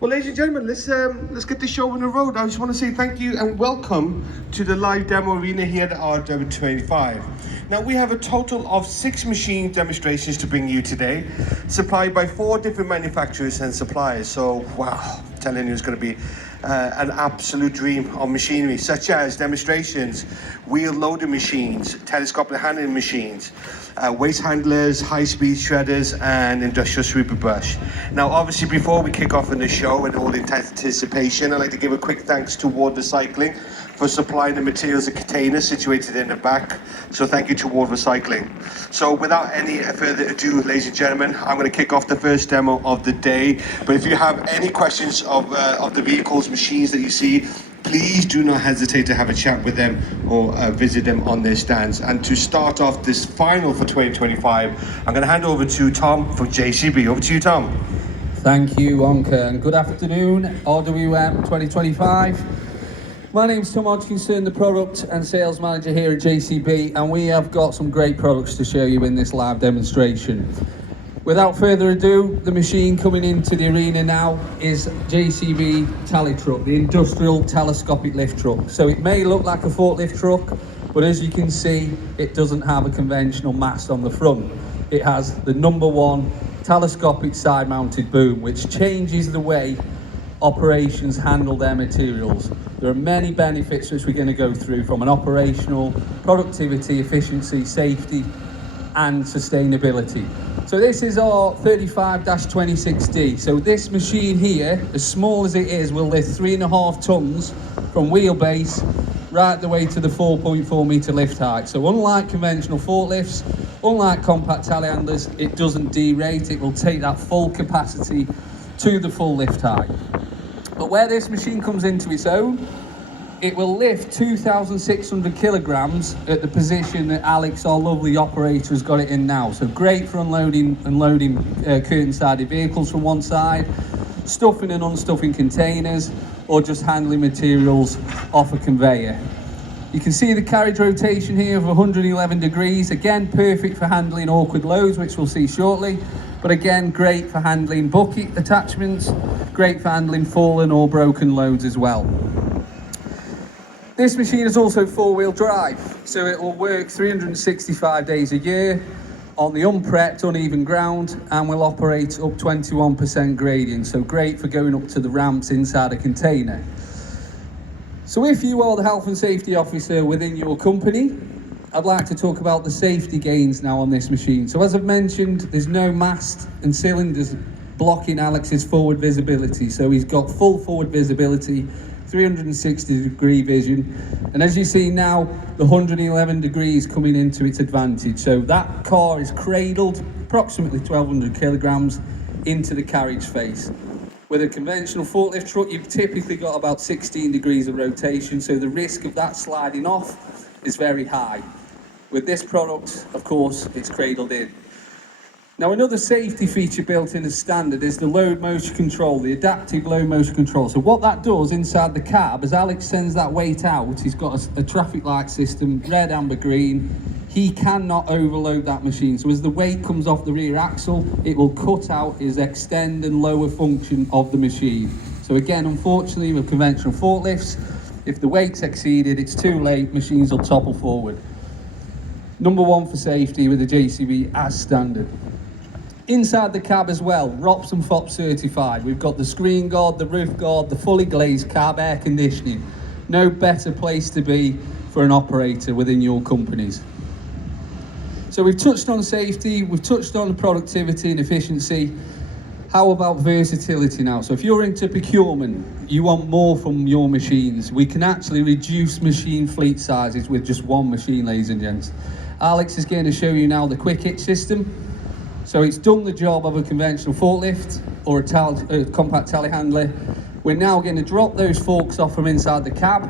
Well, ladies and gentlemen, let's get the show on the road. I just want to say thank you and welcome to the live demo arena here at RW25. Now, we have a total of 6 machine demonstrations to bring you today, supplied by 4 different manufacturers and suppliers. So, wow, I'm telling you, it's going to be an absolute dream of machinery, such as demonstrations, wheel loading machines, telescopic handling machines, waste handlers, high-speed shredders, and industrial sweeper brush. Now, obviously, before we kick off in the show and all in anticipation, I'd like to give a quick thanks to Ward Recycling for supplying the materials and containers situated in the back. So thank you to Ward Recycling. So without any further ado, ladies and gentlemen, I'm going to kick off the first demo of the day. But if you have any questions of the vehicles, machines that you see, please do not hesitate to have a chat with them or visit them on their stands. And to start off this final for 2025, I'm going to hand over to Tom from JCB. Over to you, Tom. Thank you, Wonka, and good afternoon, RWM 2025. My name's Tom Hodgkinson, the Product and Sales Manager here at JCB, and we have got some great products to show you in this live demonstration. Without further ado, the machine coming into the arena now is JCB Tally Truck, the Industrial Telescopic Lift Truck. So it may look like a forklift truck, but as you can see, it doesn't have a conventional mast on the front. It has the #1 telescopic side-mounted boom, which changes the way operations handle their materials. There are many benefits which we're going to go through from an operational, productivity, efficiency, safety and sustainability. So this is our 35-26D. So this machine here, as small as it is, will lift 3.5 tons from wheelbase right the way to the 4.4 metre lift height. So unlike conventional forklifts, unlike compact telehandlers, it doesn't derate, it will take that full capacity to the full lift height. But where this machine comes into its own, it will lift 2,600 kilograms at the position that Alex, our lovely operator, has got it in now. So great for unloading and loading curtain-sided vehicles from one side, stuffing and unstuffing containers, or just handling materials off a conveyor. You can see the carriage rotation here of 111 degrees. Again, perfect for handling awkward loads, which we'll see shortly. But again, great for handling bucket attachments, great for handling fallen or broken loads as well. This machine is also 4-wheel drive, so it will work 365 days a year on the unprepped, uneven ground, and will operate up 21% gradient, so great for going up to the ramps inside a container. So if you are the health and safety officer within your company, I'd like to talk about the safety gains now on this machine. So as I've mentioned, there's no mast and cylinders blocking Alex's forward visibility. So he's got full forward visibility, 360-degree vision. And as you see now, the 111 degrees coming into its advantage. So that car is cradled approximately 1,200 kilograms into the carriage face. With a conventional forklift truck, you've typically got about 16 degrees of rotation. So the risk of that sliding off is very high. With this product, of course, it's cradled in. Now, another safety feature built in as standard is the load motion control, the adaptive load motion control. So what that does inside the cab, as Alex sends that weight out, he's got a traffic light system, red, amber, green. He cannot overload that machine. So as the weight comes off the rear axle, it will cut out his extend and lower function of the machine. So again, unfortunately, with conventional forklifts, if the weight's exceeded, it's too late, machines will topple forward. #1 for safety with the JCB as standard. Inside the cab as well, ROPS and FOPS certified. We've got the screen guard, the roof guard, the fully glazed cab, air conditioning. No better place to be for an operator within your companies. So we've touched on safety, we've touched on productivity and efficiency. How about versatility now? So if you're into procurement, you want more from your machines, we can actually reduce machine fleet sizes with just one machine, ladies and gents. Alex is going to show you now the quick hitch system. So it's done the job of a conventional forklift or a compact telehandler. We're now going to drop those forks off from inside the cab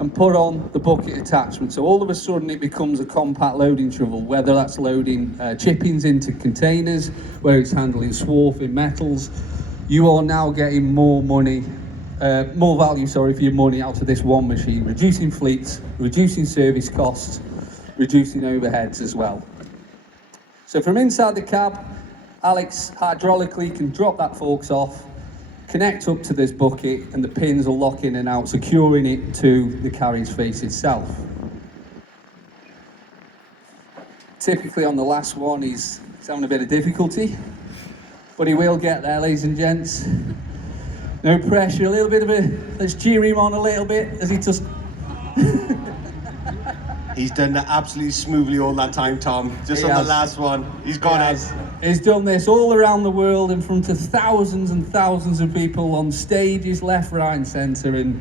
and put on the bucket attachment. So all of a sudden it becomes a compact loading shovel, whether that's loading chippings into containers, where it's handling swarfing metals. You are now getting more value for your money out of this one machine, reducing fleets, reducing service costs, reducing overheads as well. So from inside the cab, Alex hydraulically can drop that forks off, connect up to this bucket, and the pins will lock in and out, securing it to the carriage face itself. Typically on the last one, he's having a bit of difficulty, but he will get there, ladies and gents. No pressure, a little bit of let's cheer him on a little bit as he just... He's done that absolutely smoothly all that time, Tom. Just on the last one, he's got it. He's done this all around the world in front of thousands and thousands of people on stages, left, right and centre, and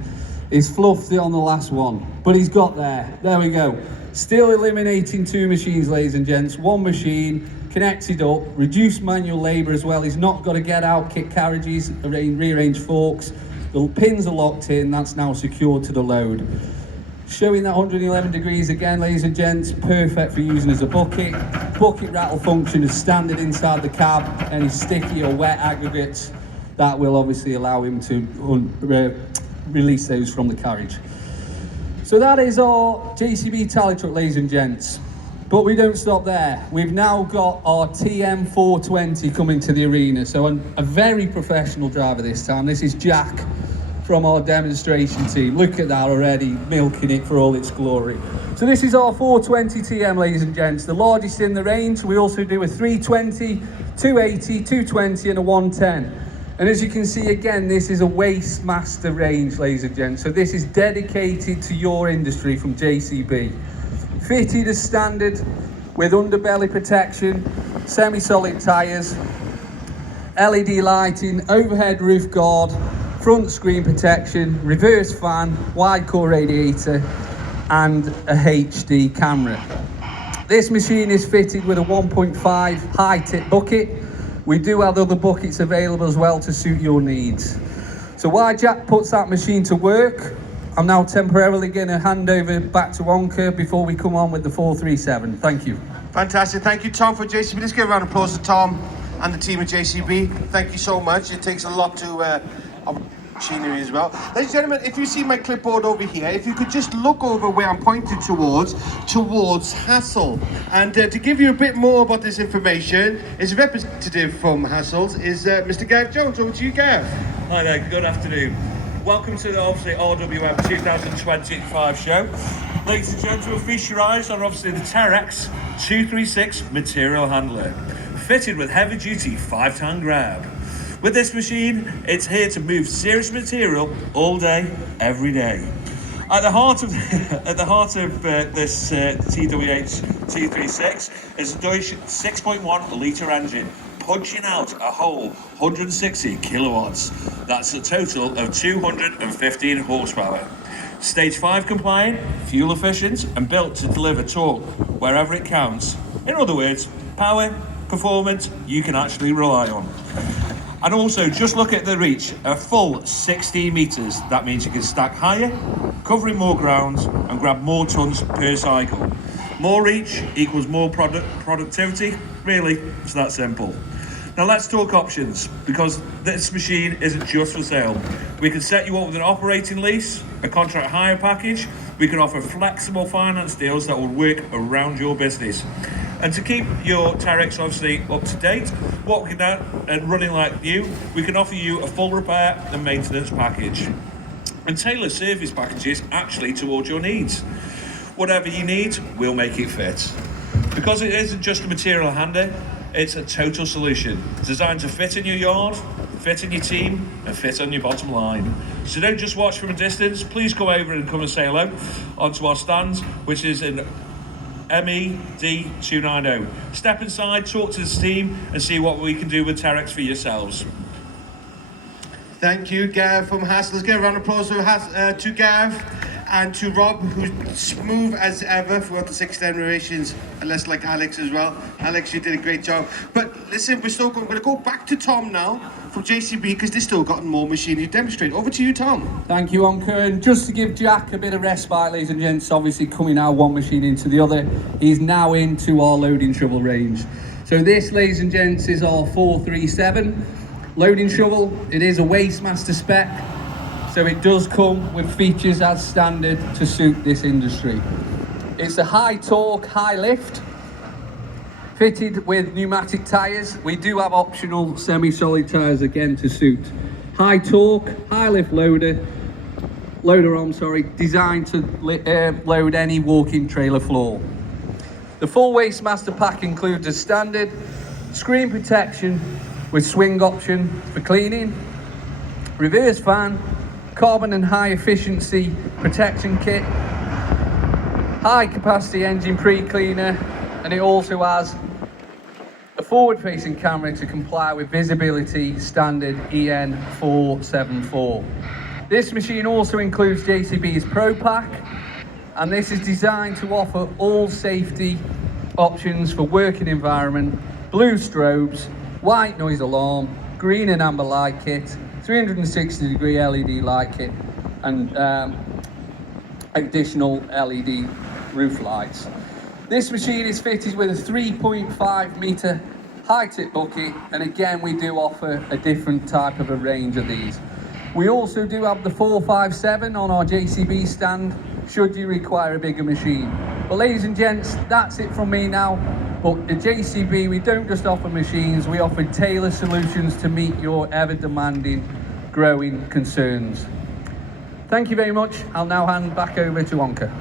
he's fluffed it on the last one. But he's got there. There we go. Still eliminating 2 machines, ladies and gents. 1 machine, connected up, reduced manual labour as well. He's not got to get out, kick carriages, rearrange forks. The pins are locked in, that's now secured to the load. Showing that 111 degrees again, ladies and gents, perfect for using as a bucket. Bucket rattle function is standard inside the cab. Any sticky or wet aggregates, that will obviously allow him to release those from the carriage. So that is our JCB tally truck, ladies and gents. But we don't stop there. We've now got our TM420 coming to the arena. So a very professional driver this time. This is Jack from our demonstration team. Look at that already, milking it for all its glory. So this is our 420 TM, ladies and gents, the largest in the range. We also do a 320, 280, 220 and a 110. And as you can see again, this is a Wastemaster range, ladies and gents. So this is dedicated to your industry from JCB. Fitted as standard with underbelly protection, semi-solid tyres, LED lighting, overhead roof guard, front screen protection, reverse fan, wide core radiator and a HD camera. This machine is fitted with a 1.5 high tip bucket. We do have other buckets available as well to suit your needs. So while Jack puts that machine to work, I'm now temporarily going to hand over back to Wonka before we come on with the 437. Thank you. Fantastic. Thank you, Tom, for JCB. Let's give a round of applause to Tom and the team at JCB. Thank you so much. It takes a lot to machinery as well. Ladies and gentlemen, if you see my clipboard over here, if you could just look over where I'm pointed towards Hassel. And to give you a bit more about this information, is a representative from Hassel's, is Mr. Gav Jones. Over to you, Gav. Hi there, good afternoon. Welcome to the obviously RWM 2025 show. Ladies and gentlemen, featurised are obviously the Terex 236 material handler, fitted with heavy duty 5-ton grab. With this machine, it's here to move serious material all day, every day. At the heart of this TWH 236 is a Deutsche 6.1 litre engine, punching out a whole 160 kilowatts. That's a total of 215 horsepower. Stage 5 compliant, fuel efficient, and built to deliver torque wherever it counts. In other words, power, performance you can actually rely on. And also, just look at the reach, a full 16 metres. That means you can stack higher, covering more ground, and grab more tons per cycle. More reach equals more productivity. Really, it's that simple. Now let's talk options, because this machine isn't just for sale. We can set you up with an operating lease, a contract hire package. We can offer flexible finance deals that will work around your business. And to keep your Terex obviously up to date, what we can do and running like new, we can offer you a full repair and maintenance package. And tailor service packages actually towards your needs. Whatever you need, we'll make it fit. Because it isn't just a material handler, it's a total solution, designed to fit in your yard, fit in your team, and fit on your bottom line. So don't just watch from a distance, please come over and come and say hello onto our stand, which is in MED290. Step inside, talk to the team, and see what we can do with Terex for yourselves. Thank you, Gav from Hassel. Let's give a round of applause to Gav and to Rob, who's smooth as ever throughout the 6 generations, unless like Alex as well. Alex, you did a great job. But listen, we're going to go back to Tom now from JCB, because they've still got more machinery to demonstrate. Over to you, Tom. Thank you, Wonka. And just to give Jack a bit of respite, ladies and gents, obviously coming out one machine into the other, he's now into our loading shovel range. So this, ladies and gents, is our 437 loading shovel. It is a Wastemaster spec, so it does come with features as standard to suit this industry. It's a high torque, high lift, fitted with pneumatic tyres. We do have optional semi-solid tyres again to suit. high torque, high lift loader arm, designed to load any walk-in trailer floor. The full Waste Master pack includes a standard screen protection with swing option for cleaning, reverse fan, carbon and high efficiency protection kit, high capacity engine pre-cleaner, and it also has a forward-facing camera to comply with visibility standard EN 474. This machine also includes JCB's Pro Pack, and this is designed to offer all safety options for working environment: blue strobes, white noise alarm, green and amber light kit, 360-degree LED light kit, and additional LED roof lights. This machine is fitted with a 3.5 metre high tip bucket, and again we do offer a different type of a range of these. We also do have the 457 on our JCB stand should you require a bigger machine. But ladies and gents, that's it from me now. But at JCB we don't just offer machines, we offer tailored solutions to meet your ever demanding growing concerns. Thank you very much. I'll now hand back over to Anka.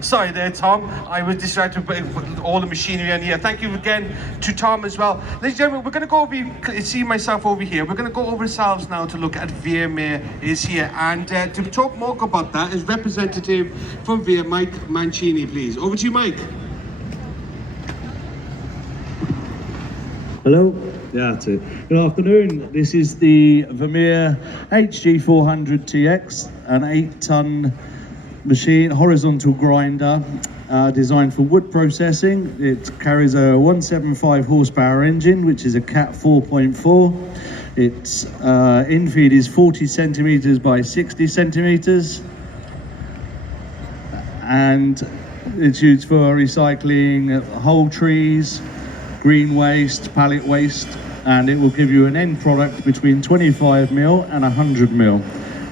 Sorry there, Tom. I was distracted with all the machinery in here. Thank you again to Tom as well. Ladies and gentlemen, we're going to go over, see myself over here. We're going to go over ourselves now to look at Veermeer is here. And to talk more about that is representative from Veer, Mike Mancini, please. Over to you, Mike. Hello. Yeah, that's it. Good afternoon. This is the Vermeer HG400 TX, an 8-ton machine, horizontal grinder, designed for wood processing. It carries a 175 horsepower engine, which is a Cat 4.4. Its infeed is 40 centimeters by 60 centimeters, and it's used for recycling whole trees, green waste, pallet waste, and it will give you an end product between 25 mil and 100 mil.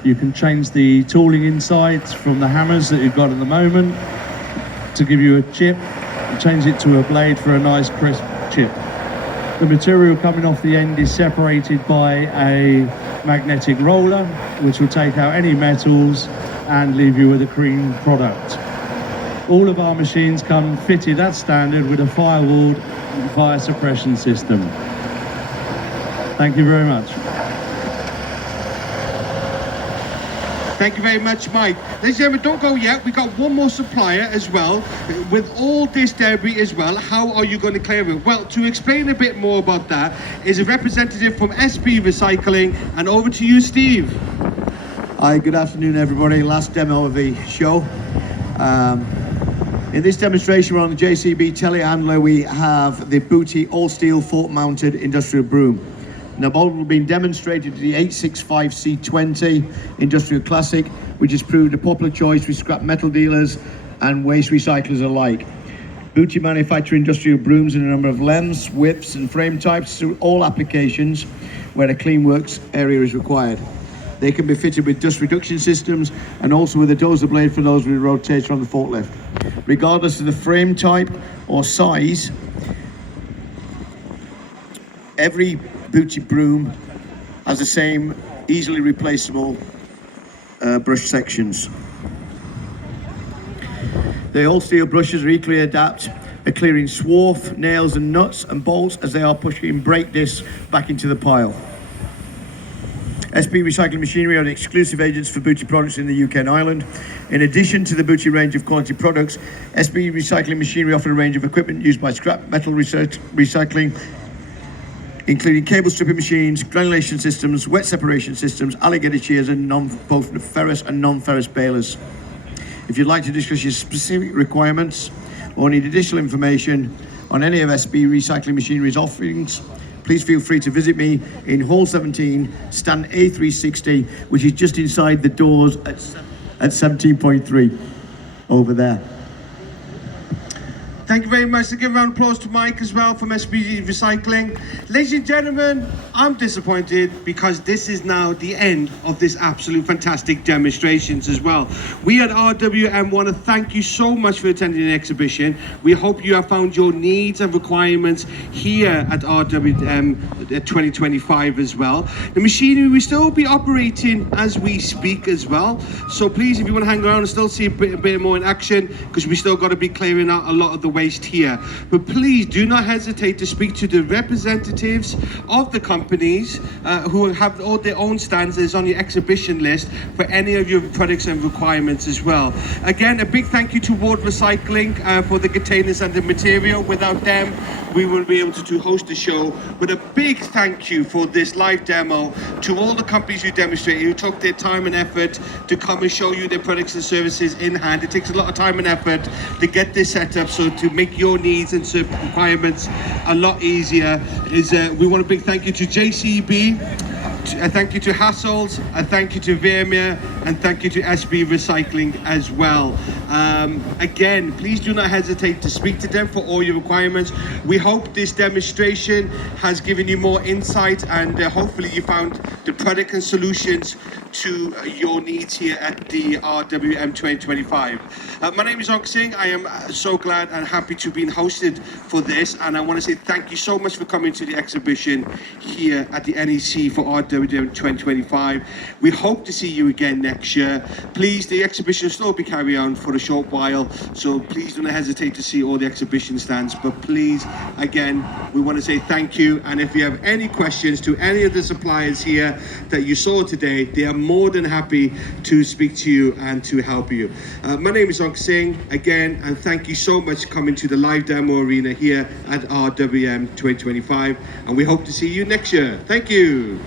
You can change the tooling insides from the hammers that you've got at the moment to give you a chip, change it to a blade for a nice crisp chip. The material coming off the end is separated by a magnetic roller, which will take out any metals and leave you with a clean product. All of our machines come fitted as standard with a firewalled fire suppression system. Thank you very much. Thank you very much, Mike. Ladies and gentlemen, don't go yet. We've got one more supplier as well. With all this debris as well, how are you going to clear it? Well, to explain a bit more about that is a representative from SP Recycling, and over to you, Steve. Hi, good afternoon, everybody. Last demo of the show. In this demonstration, we're on the JCB telehandler. We have the Booty all-steel fork-mounted industrial broom. Now, model being demonstrated to the 865C20 Industrial Classic, which has proved a popular choice with scrap metal dealers and waste recyclers alike. Booty manufacture industrial brooms in a number of lengths, widths, and frame types through all applications where a clean works area is required. They can be fitted with dust reduction systems and also with a dozer blade for those with a rotator on the forklift. Regardless of the frame type or size, every Booty broom has the same easily replaceable brush sections. The all-steel brushes are equally adapt at clearing swarf, nails and nuts and bolts as they are pushing brake discs back into the pile. SP Recycling Machinery are the exclusive agents for Booty products in the UK and Ireland. In addition to the Booty range of quality products, SP Recycling Machinery offer a range of equipment used by scrap metal recycling, including cable stripping machines, granulation systems, wet separation systems, alligator shears, and both ferrous and non-ferrous balers. If you'd like to discuss your specific requirements or need additional information on any of SP Recycling Machinery's offerings, please feel free to visit me in Hall 17, stand A360, which is just inside the doors at 17.3 over there. Thank you very much. To give a round of applause to Mike as well from SB Recycling. Ladies and gentlemen, I'm disappointed because this is now the end of this absolute fantastic demonstrations as well. We at RWM want to thank you so much for attending the exhibition. We hope you have found your needs and requirements here at RWM 2025 as well. The machinery will still be operating as we speak as well. So please, if you want to hang around and still see a bit more in action, because we still got to be clearing out a lot of the waste here. But please do not hesitate to speak to the representatives of the companies who have all their own stands that's on your exhibition list for any of your products and requirements as well. Again, a big thank you to Ward Recycling for the containers and the material. Without them, we wouldn't be able to host the show. But a big thank you for this live demo to all the companies who demonstrated, who took their time and effort to come and show you their products and services in hand. It takes a lot of time and effort to get this set up, so to make your needs and requirements a lot easier. We want a big thank you to JCB, a thank you to Hassels, a thank you to Vermeer, and thank you to SB Recycling as well. Again, please do not hesitate to speak to them for all your requirements. We hope this demonstration has given you more insight, and hopefully you found the product and solutions to your needs here at the RWM 2025. My name is Ong Singh. I am so glad and happy to be hosted for this, and I want to say thank you so much for coming to the exhibition here at the NEC for RWM 2025. We hope to see you again next year. Please, the exhibition will still be carried on for a short while, so please do not hesitate to see all the exhibition stands. But please, again, we want to say thank you, and if you have any questions to any of the suppliers here that you saw today, they are more than happy to speak to you and to help you. My name is Ong Singh, again, and thank you so much for coming to the live demo arena here at RWM 2025, and we hope to see you next year. Thank you.